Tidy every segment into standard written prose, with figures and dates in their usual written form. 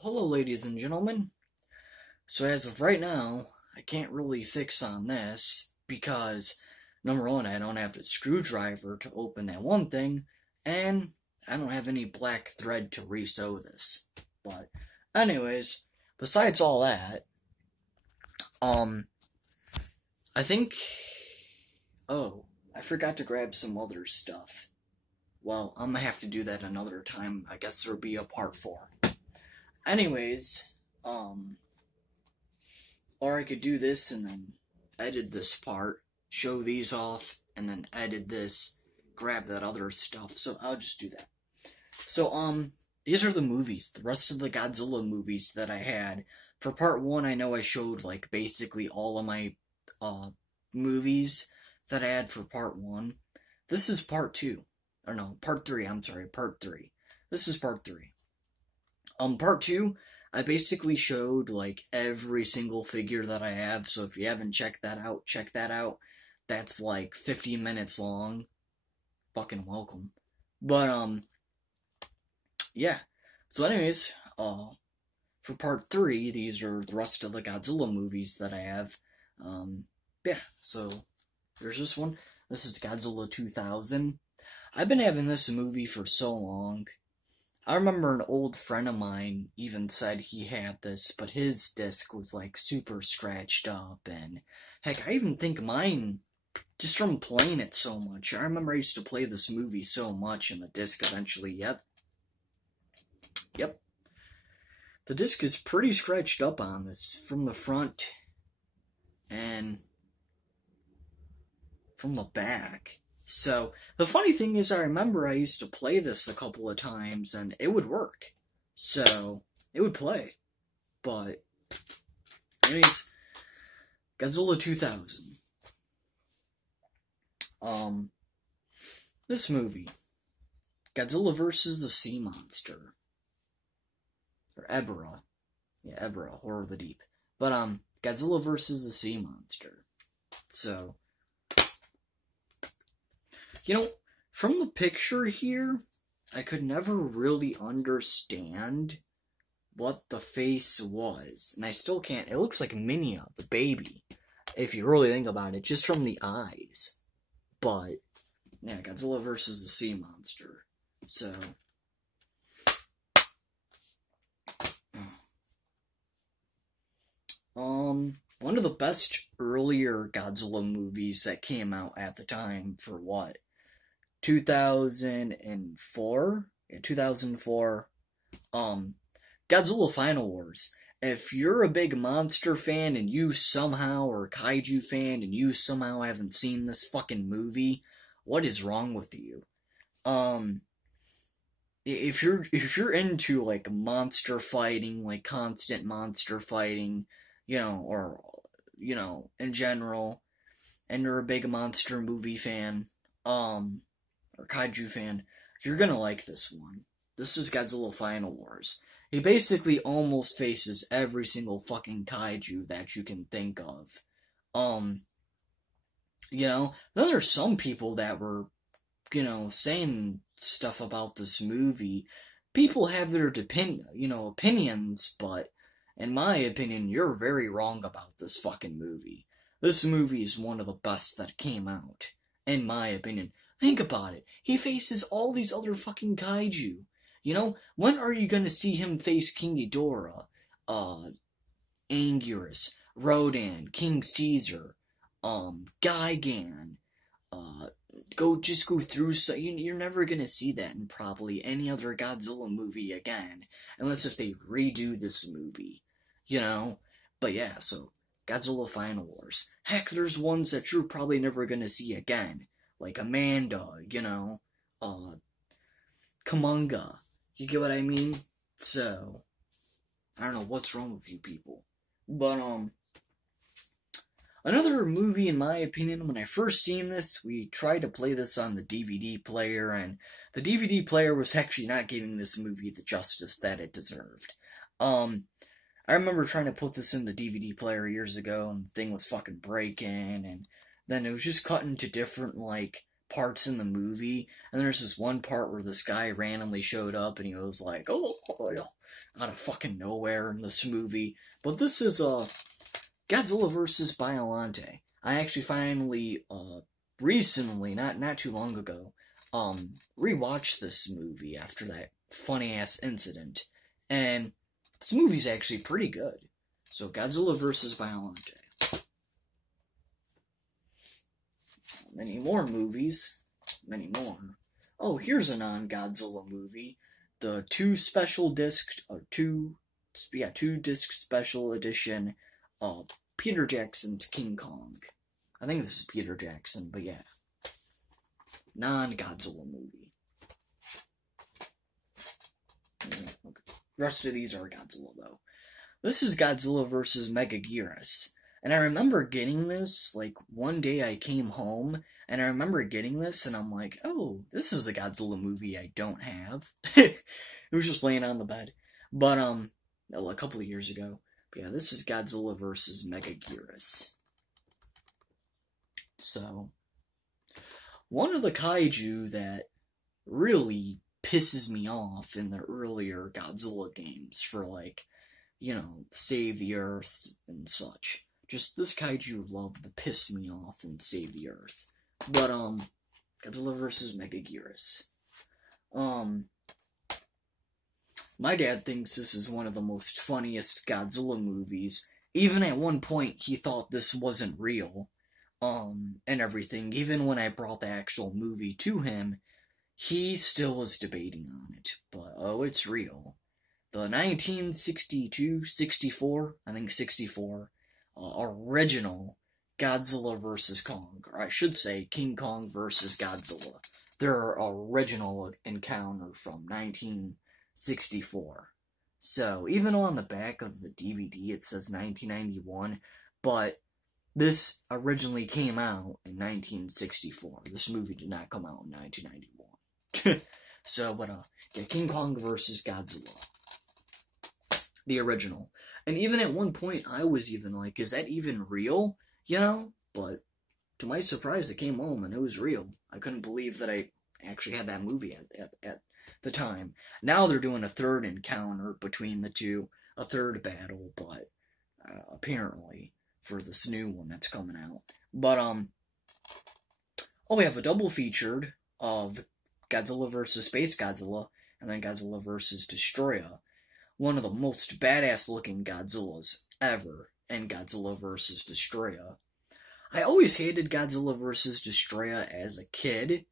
Hello, ladies and gentlemen. So, as of right now, I can't really fix on this because, number one, I don't have the screwdriver to open that one thing, and I don't have any black thread to re-sew this. But, anyways, besides all that, um, I think. Oh, I forgot to grab some other stuff. Well, I'm gonna have to do that another time. I guess there'll be a part 4. Anyways, um, or I could do this and then edit this part, show these off, and then edit this, grab that other stuff. So I'll just do that. So, these are the movies, the rest of the Godzilla movies that I had. For part 1, I know I showed, like, basically all of my, movies that I had for part 1. This is part 2. Or no, part 3, I'm sorry, part 3. This is part 3. Part 2, I basically showed, like, every single figure that I have, so if you haven't checked that out, check that out. That's, like, 50 minutes long. Fucking welcome. But, yeah. So anyways, for part 3, these are the rest of the Godzilla movies that I have. Yeah, so, there's this one. This is Godzilla 2000. I've been having this movie for so long. I remember an old friend of mine even said he had this, but his disc was like super scratched up, and heck, I even think mine, just from playing it so much. I remember I used to play this movie so much, and the disc eventually, yep. The disc is pretty scratched up on this from the front and from the back. So, the funny thing is, I remember I used to play this a couple of times, and it would work. So, it would play. But, anyways, Godzilla 2000. This movie. Godzilla versus the Sea Monster. Or Ebra. Yeah, Ebra, Horror of the Deep. But, Godzilla versus the Sea Monster. So, you know, from the picture here, I could never really understand what the face was. And I still can't. It looks like Minya, the baby, if you really think about it, just from the eyes. But, yeah, Godzilla versus the Sea Monster. So, one of the best earlier Godzilla movies that came out at the time for what? 2004? Yeah, 2004. Godzilla Final Wars. If you're a big monster fan and you somehow, or kaiju fan and you somehow haven't seen this fucking movie, what is wrong with you? If you're into like monster fighting, like constant monster fighting, or in general, and you're a big monster movie fan, or kaiju fan, you're gonna like this one. This is Godzilla Final Wars. He basically almost faces every single fucking kaiju that you can think of. Um, then there's some people that were, saying stuff about this movie. People have their opinions, but in my opinion, you're very wrong about this fucking movie. This movie is one of the best that came out, in my opinion. Think about it. He faces all these other fucking kaiju. When are you gonna see him face King Ghidorah, Anguirus, Rodan, King Caesar, Gigan, go through, so you're never gonna see that in probably any other Godzilla movie again, unless if they redo this movie, But yeah, so, Godzilla Final Wars. Heck, there's ones that you're probably never gonna see again, like Amanda, Kamunga. You get what I mean? So, I don't know what's wrong with you people. But, another movie, in my opinion, when I first seen this, we tried to play this on the DVD player, and the DVD player was actually not giving this movie the justice that it deserved. I remember trying to put this in the DVD player years ago, and the thing was fucking breaking, and then it was just cut into different, like, parts in the movie, and there's this one part where this guy randomly showed up and he was like, oh, out of fucking nowhere in this movie. But this is Godzilla vs. Biollante. I actually finally recently, not too long ago, rewatched this movie after that funny ass incident, and this movie's actually pretty good. So Godzilla vs. Biollante. Many more movies. Many more. Oh, here's a non-Godzilla movie. The two disc special edition of Peter Jackson's King Kong. I think this is Peter Jackson, but yeah. Non-Godzilla movie. Okay. The rest of these are Godzilla, though. This is Godzilla vs. Megaguirus. And I remember getting this, like, one day I came home, and I remember getting this, and I'm like, oh, this is a Godzilla movie I don't have. It was just laying on the bed. But, a couple of years ago. But yeah, this is Godzilla vs. Megaguirus. So, one of the kaiju that really pisses me off in the earlier Godzilla games for, like, Save the Earth and such. Just, this kaiju loved to piss me off and save the Earth. But, Godzilla vs. Megaguirus. My dad thinks this is one of the most funniest Godzilla movies. Even at one point, he thought this wasn't real. And everything. Even when I brought the actual movie to him, he still was debating on it. But, oh, it's real. The 1962, 64, I think 64, original Godzilla vs. Kong, or I should say King Kong vs. Godzilla. Their original encounter from 1964. So, even on the back of the DVD it says 1991, but this originally came out in 1964. This movie did not come out in 1991. So, but, yeah, King Kong vs. Godzilla. The original. And even at one point, I was even like, is that even real? But to my surprise, it came home and it was real. I couldn't believe that I actually had that movie at the time. Now they're doing a third encounter between the two, a third battle, but apparently for this new one that's coming out. But, we have a double featured of Godzilla vs. Space Godzilla and then Godzilla vs. Destroya. One of the most badass looking Godzillas ever in Godzilla vs. Destroya. I always hated Godzilla vs. Destroya as a kid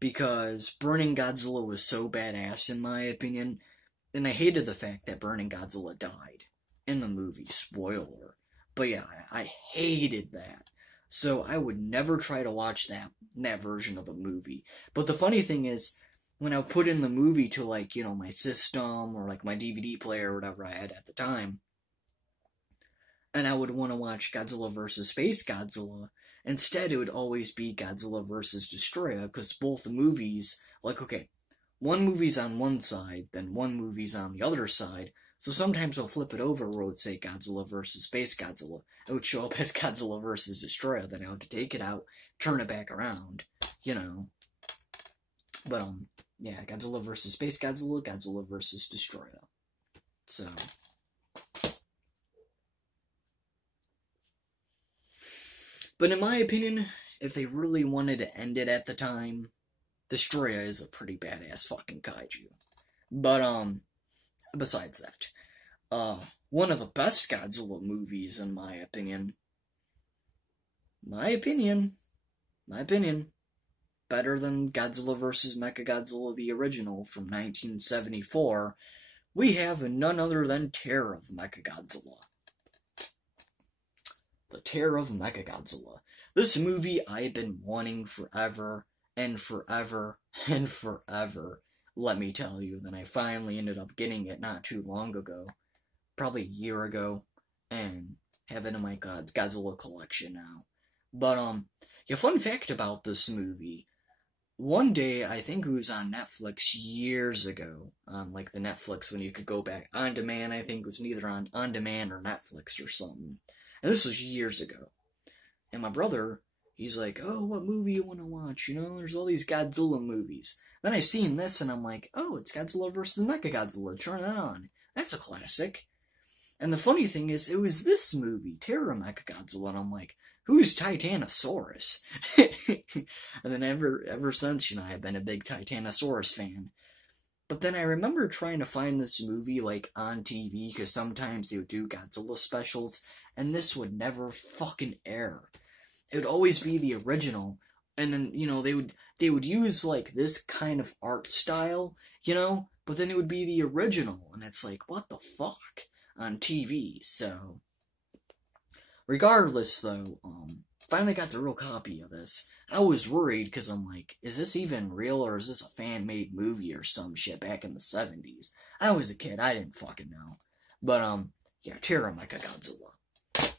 because Burning Godzilla was so badass in my opinion, and I hated the fact that Burning Godzilla died in the movie. Spoiler. But yeah, I hated that. So I would never try to watch that version of the movie. But the funny thing is, when I put in the movie to, like, my system or, like, my DVD player or whatever I had at the time, and I would want to watch Godzilla vs. Space Godzilla, instead it would always be Godzilla vs. Destroya, because both the movies, like, okay, one movie's on one side, then one movie's on the other side, so sometimes I'll flip it over where it would say Godzilla vs. Space Godzilla. It would show up as Godzilla vs. Destroya, then I would take it out, turn it back around, But, yeah, Godzilla vs. Space Godzilla, Godzilla vs. Destroya. So. But in my opinion, if they really wanted to end it at the time, Destroya is a pretty badass fucking kaiju. But, besides that, one of the best Godzilla movies, in my opinion, better than Godzilla vs. Mechagodzilla the original from 1974, we have none other than Terror of Mechagodzilla. The Terror of Mechagodzilla. This movie I've been wanting forever and forever and forever, let me tell you. Then I finally ended up getting it not too long ago, probably a year ago, and have it in my Godzilla collection now. But, yeah, fun fact about this movie. One day, I think it was on Netflix years ago, on, like, the Netflix when you could go back on demand. I think it was neither on demand or Netflix or something. And this was years ago. And my brother, he's like, oh, what movie you want to watch? You know, there's all these Godzilla movies. Then I seen this, and I'm like, oh, it's Godzilla versus Mechagodzilla. Turn that on. That's a classic. And the funny thing is, it was this movie, Terror Mechagodzilla, and I'm like, who's Titanosaurus? And then ever since, I've been a big Titanosaurus fan. But then I remember trying to find this movie, like, on TV, because sometimes they would do Godzilla specials, and this would never fucking air. It would always be the original, and then, they would use, like, this kind of art style, but then it would be the original, and it's like, what the fuck? On TV, so... Regardless, though, finally got the real copy of this. I was worried, because I'm like, is this even real, or is this a fan-made movie or some shit back in the 70s? I was a kid, I didn't fucking know. But, yeah, Terror Mechagodzilla.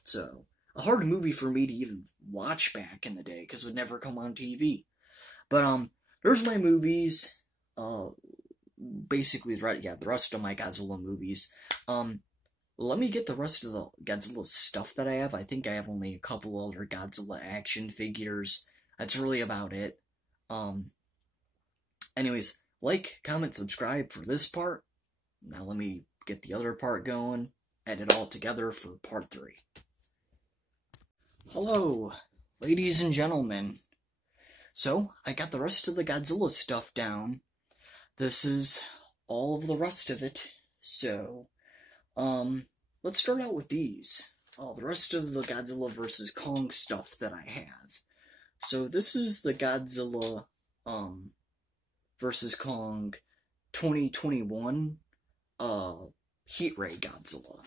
So, a hard movie for me to even watch back in the day, because it would never come on TV. But, there's my movies, basically, the rest of my Godzilla movies. Let me get the rest of the Godzilla stuff that I have. I think I have only a couple other Godzilla action figures. That's really about it. Anyways, like, comment, subscribe for this part. Now let me get the other part going. Edit all together for part 3. Hello, ladies and gentlemen. So, I got the rest of the Godzilla stuff down. This is all of the rest of it. So... let's start out with these. The rest of the Godzilla vs. Kong stuff that I have. So this is the Godzilla, vs. Kong 2021, heat ray Godzilla.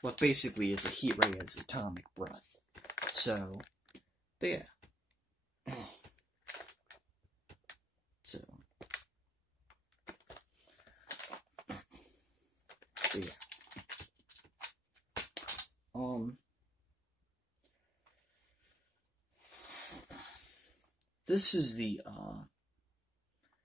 What basically is a heat ray as atomic breath. So, but yeah. So, but yeah. This is the,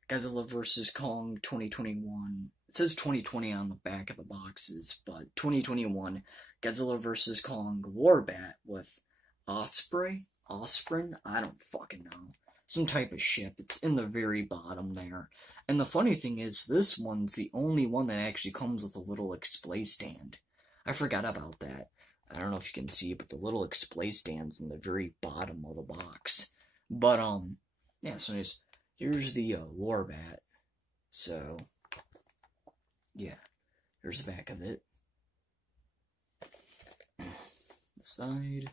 Godzilla vs. Kong 2021. It says 2020 on the back of the boxes, but 2021 Godzilla vs. Kong Warbat with Osprey? Osprey? I don't fucking know. Some type of ship. It's in the very bottom there. And the funny thing is, this one's the only one that actually comes with a little display stand. I forgot about that. I don't know if you can see, but the little display stand's in the very bottom of the box. But, yeah, so here's the, Warbat. So, yeah, here's the back of it. The side,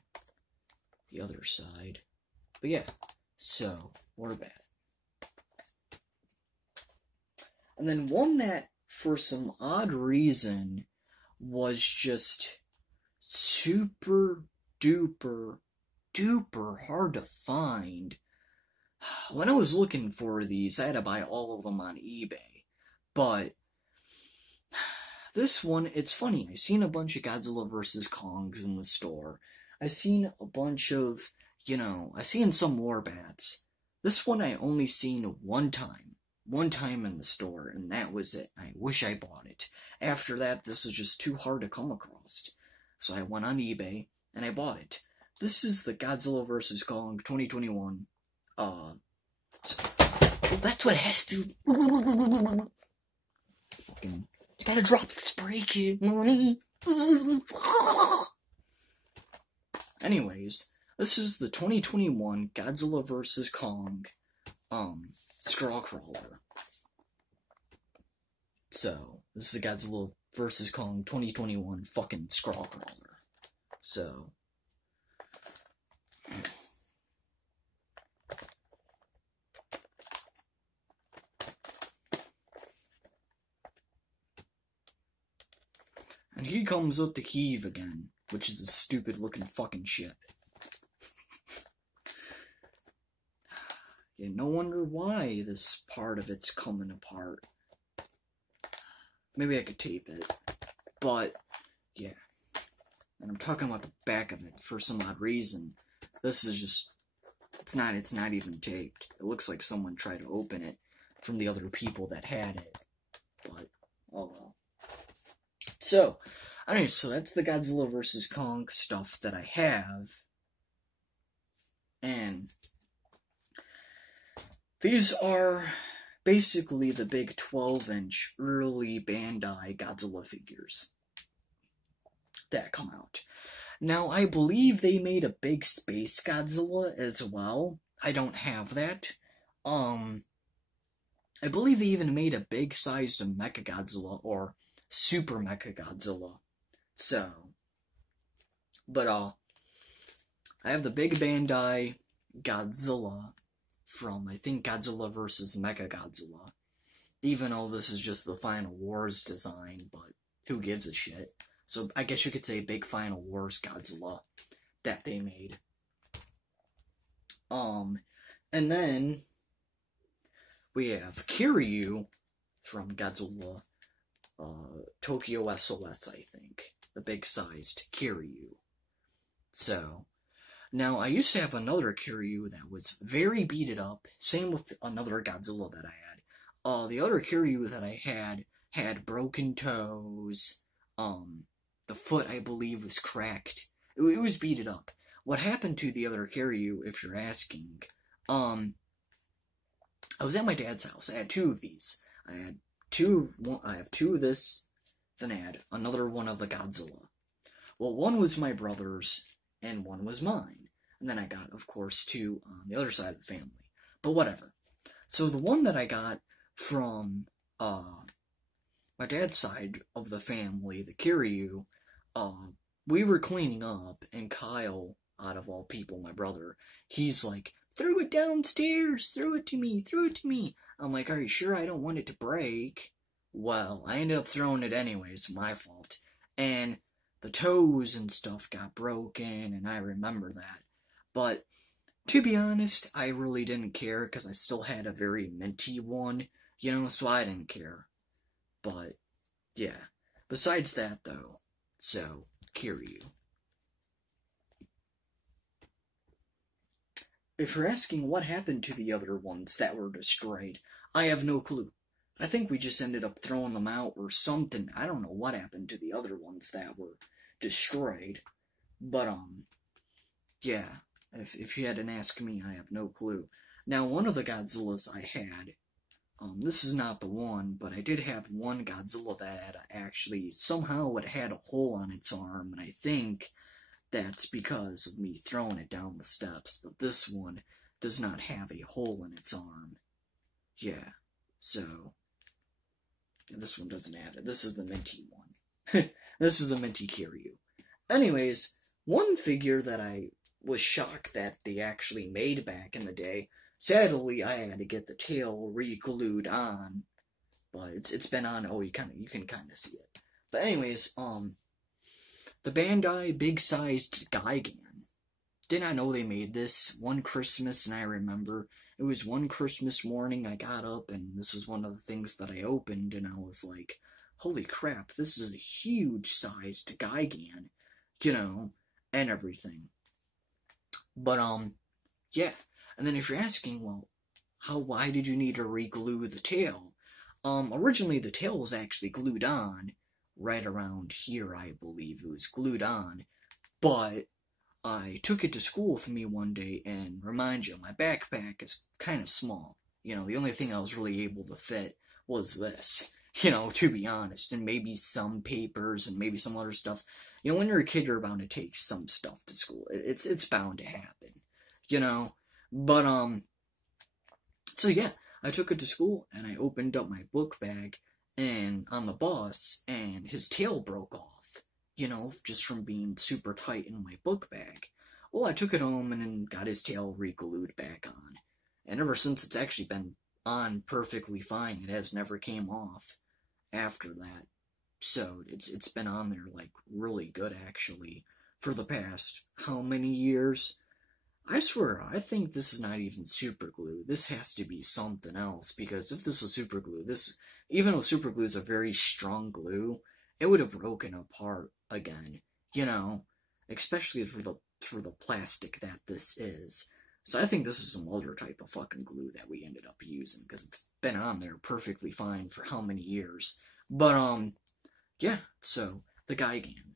the other side. But yeah, so, Warbat. And then one that, for some odd reason, was just super duper hard to find. When I was looking for these, I had to buy all of them on eBay. But this one, it's funny. I seen a bunch of Godzilla vs. Kongs in the store. I seen a bunch of, I seen some Warbats. This one I only seen one time in the store, and that was it. I wish I bought it. After that, this was just too hard to come across. So I went on eBay, and I bought it. This is the Godzilla vs. Kong 2021. That's what it has to. Fucking, it's gotta drop. Let's break it, money. Anyways, this is the 2021 Godzilla vs. Kong, Strawcrawler. So, this is the Godzilla vs. Kong 2021 fucking Strawcrawler. So, and he comes up to heave again, which is a stupid looking fucking ship. Yeah, no wonder why this part of it's coming apart. Maybe I could tape it. But, yeah. And I'm talking about the back of it for some odd reason. This is just, it's not even taped. It looks like someone tried to open it from the other people that had it. But, oh well. So, anyway, so that's the Godzilla vs. Kong stuff that I have. And these are basically the big 12-inch early Bandai Godzilla figures that come out. Now, I believe they made a big Space Godzilla as well. I don't have that. I believe they even made a big-sized Mechagodzilla, or Super Mechagodzilla. So, but, I have the big Bandai Godzilla from, I think, Godzilla vs. Mechagodzilla. Even though this is just the Final Wars design, but who gives a shit? So I guess you could say big Final Wars Godzilla that they made. And then we have Kiryu from Godzilla, Tokyo SOS, I think. The big-sized Kiryu. So, now I used to have another Kiryu that was very beaten up. Same with another Godzilla that I had. The other Kiryu that I had broken toes. The foot, I believe, was cracked. It was beaten up. What happened to the other Kiryu, if you're asking? I was at my dad's house. I had two of these. I have two of this, then I had another one of the Godzilla. Well, one was my brother's, and one was mine. And then I got, of course, two on the other side of the family. But whatever. So the one that I got from my dad's side of the family, the Kiryu, we were cleaning up, and Kyle, out of all people, my brother, he's like, throw it downstairs, throw it to me. I'm like, are you sure I don't want it to break? Well, I ended up throwing it anyways, my fault. And the toes and stuff got broken, and I remember that. But, to be honest, I really didn't care, because I still had a very minty one, so I didn't care. But, yeah. Besides that, though, so, Kiryu. If you're asking what happened to the other ones that were destroyed, I have no clue. I think we just ended up throwing them out or something. I don't know what happened to the other ones that were destroyed. But, yeah. If you had to ask me, I have no clue. Now, one of the Godzillas I had, this is not the one, but I did have one Godzilla that actually, somehow it had a hole on its arm, and I think that's because of me throwing it down the steps, but this one does not have a hole in its arm. Yeah, so, this one doesn't have it. This is the minty one. This is the minty Kiryu. Anyways, one figure that I was shocked that they actually made back in the day, sadly, I had to get the tail re-glued on, but it's been on, you can kind of see it. But anyways, the Bandai big-sized Gigan. Did not know they made this one Christmas, and I remember it was one Christmas morning I got up, and this was one of the things that I opened, and I was like, holy crap, this is a huge-sized Gigan, and everything. But, yeah. And then if you're asking, well, why did you need to re-glue the tail? Originally the tail was actually glued on, right around here, I believe it was glued on, but I took it to school with me one day, and remind you, my backpack is kind of small. The only thing I was really able to fit was this, to be honest, and maybe some papers and maybe some other stuff. When you're a kid, you're bound to take some stuff to school. It's bound to happen, But, so yeah, I took it to school, and I opened up my book bag, and on the bus, and his tail broke off, just from being super tight in my book bag. Well, I took it home and then got his tail re-glued back on. And ever since, it's actually been on perfectly fine. It has never came off after that. So, it's been on there, really good, actually, for the past, how many years? I swear, I think this is not even super glue. This has to be something else, because if this was super glue, even though super glue is a very strong glue, it would have broken apart again, especially for the plastic that this is. So I think this is some other type of fucking glue that we ended up using, because it's been on there perfectly fine for how many years. But, yeah, so, the Gigan.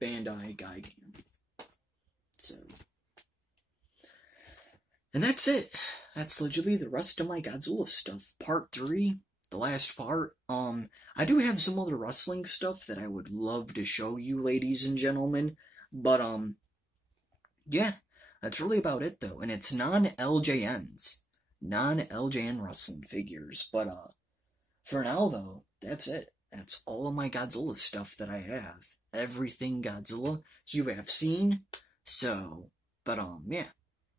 Bandai Gigan. So, And that's it. That's literally the rest of my Godzilla stuff. Part 3, the last part. I do have some other wrestling stuff that I would love to show you, ladies and gentlemen. But, yeah, that's really about it, though. And it's non-LJNs. Non-LJN wrestling figures. But, for now, though, that's it. That's all of my Godzilla stuff that I have. Everything Godzilla you have seen. So, but, yeah.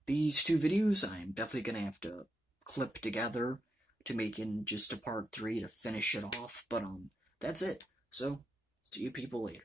These two videos I'm definitely going to have to clip together to make in just a part 3 to finish it off. But, that's it. So, see you people later.